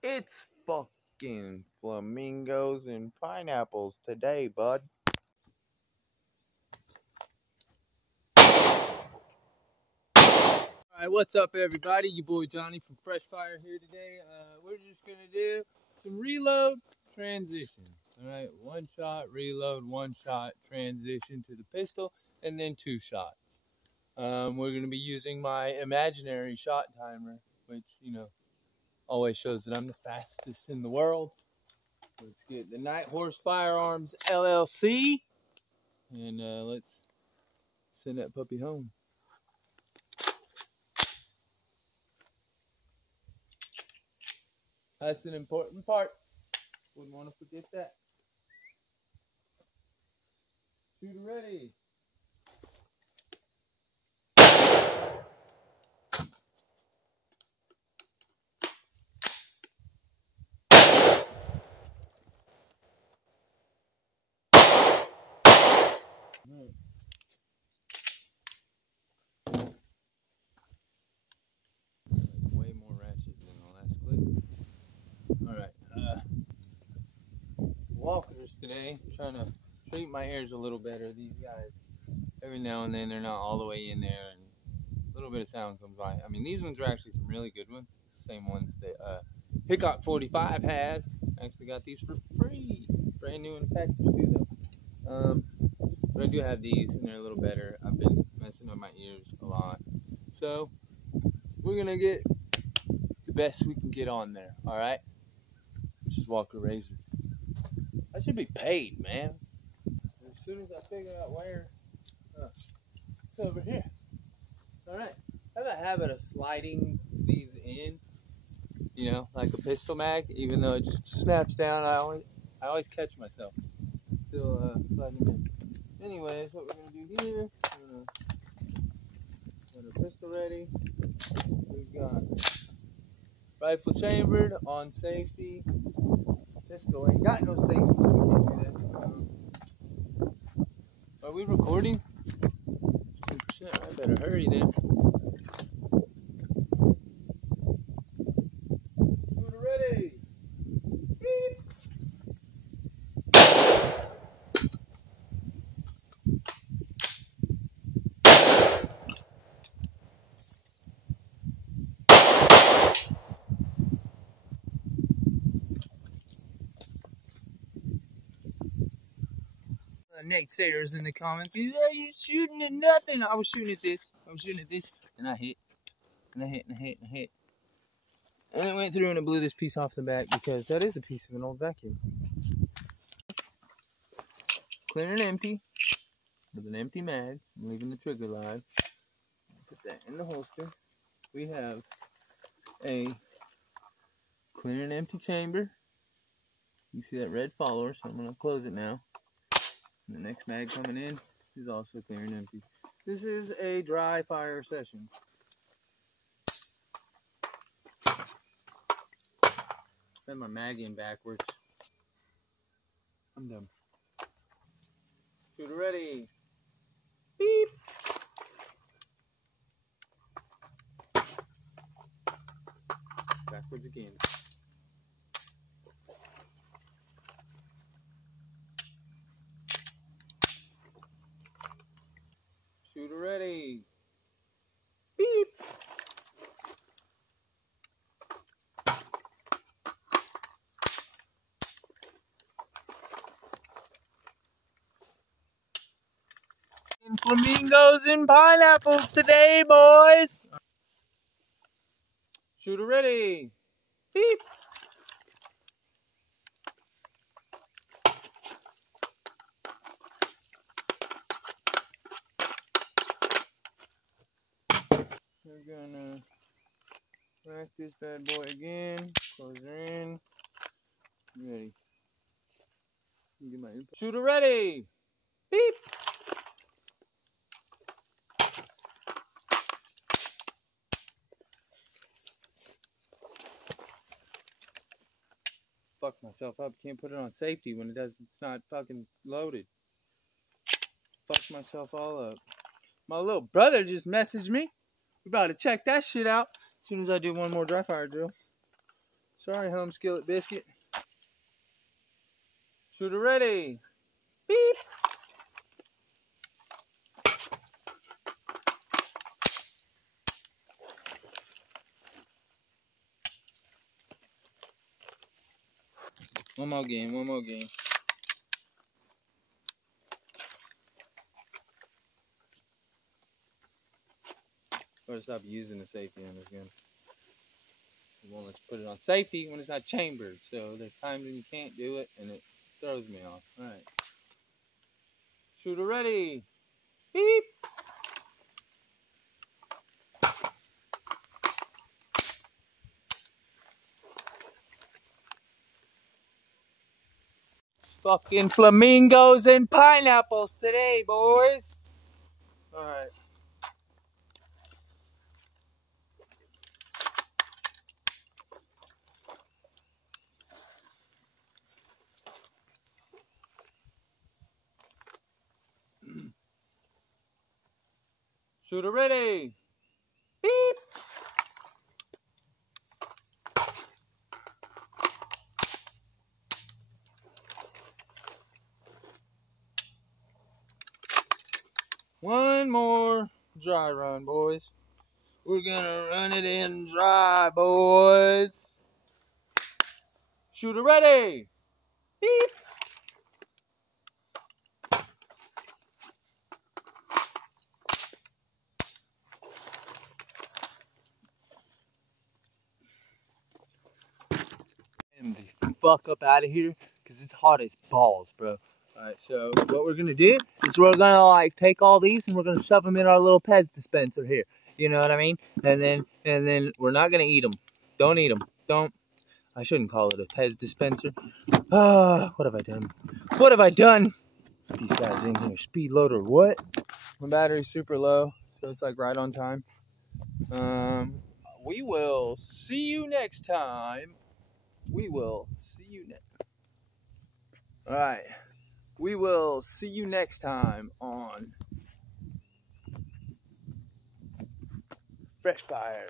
It's fucking flamingos and pineapples today, bud. Alright, what's up everybody? Your boy Johnny from Fresh Fire here today. We're just going to do some reload transition. Alright, one shot, reload, one shot, transition to the pistol, and then two shots. We're going to be using my imaginary shot timer, which, always shows that I'm the fastest in the world. Let's get the Night Horse Firearms LLC, and let's send that puppy home. That's an important part. Wouldn't want to forget that. Shooter ready. Way more ratchet than the last clip. Alright, walkers today. I'm trying to treat my ears a little better. These guys, every now and then, they're not all the way in there, and a little bit of sound comes by. I mean, these ones are actually some really good ones. Same ones that Hickok 45 had. Actually got these for free. Brand new in the package too, though. But I do have these, and they're a little better. I've been messing with my ears a lot. So, we're going to get the best we can get on there, alright? Which is Walker Razor. I should be paid, man. As soon as I figure out where, it's over here. Alright. I have a habit of sliding these in, like a pistol mag, even though it just snaps down. I always catch myself. Still sliding in. Anyways, what we're going to do here, we're going to get our pistol ready. We've got rifle chambered on safety. Pistol ain't got no safety, so we can't do that. Are we recording? 2%. I better hurry then. Shooter ready. Beep. Naysayers in the comments. Are you shooting at nothing? I was shooting at this. And I hit. And I hit, and I hit, and I hit. And it went through and it blew this piece off the back because that is a piece of an old vacuum. Clear and empty. With an empty mag. I'm leaving the trigger live. Put that in the holster. We have a clear and empty chamber. You see that red follower, so I'm going to close it now. And the next mag coming in is also clear and empty. This is a dry fire session. Send my mag in backwards. I'm done. Shooter ready. Beep. Backwards again. Shooter ready. Beep. Flamingos and pineapples today, boys. Shooter ready. Beep. We're gonna rack this bad boy again. Close her in. Ready. Get my shooter ready. Beep. Fuck myself up. Can't put it on safety when it's not fucking loaded. Fuck myself all up. My little brother just messaged me. We about to check that shit out as soon as I do one more dry fire drill. Sorry, home skillet biscuit. Shooter ready. Beep. One more game, one more game. Gotta stop using the safety on this gun. It won't let you put it on safety when it's not chambered. So there's times when you can't do it and it throws me off. Alright. Shooter ready. Beep. Fucking flamingos and pineapples today, boys. Alright. Shooter ready. Beep. One more dry run, boys. We're gonna run it in dry, boys. Shooter ready. Beep. And the fuck up out of here because it's hot as balls, bro. Alright, so what we're gonna do is we're gonna like take all these and we're gonna shove them in our little Pez dispenser here. You know what I mean? And then we're not gonna eat them. Don't eat them. Don't. I shouldn't call it a Pez dispenser. What have I done? What have I done? These guys in here, speed loader, what? My battery's super low, so it's like right on time. We will see you next time. We will see you next. Alright. We will see you next time on Fresh Fire.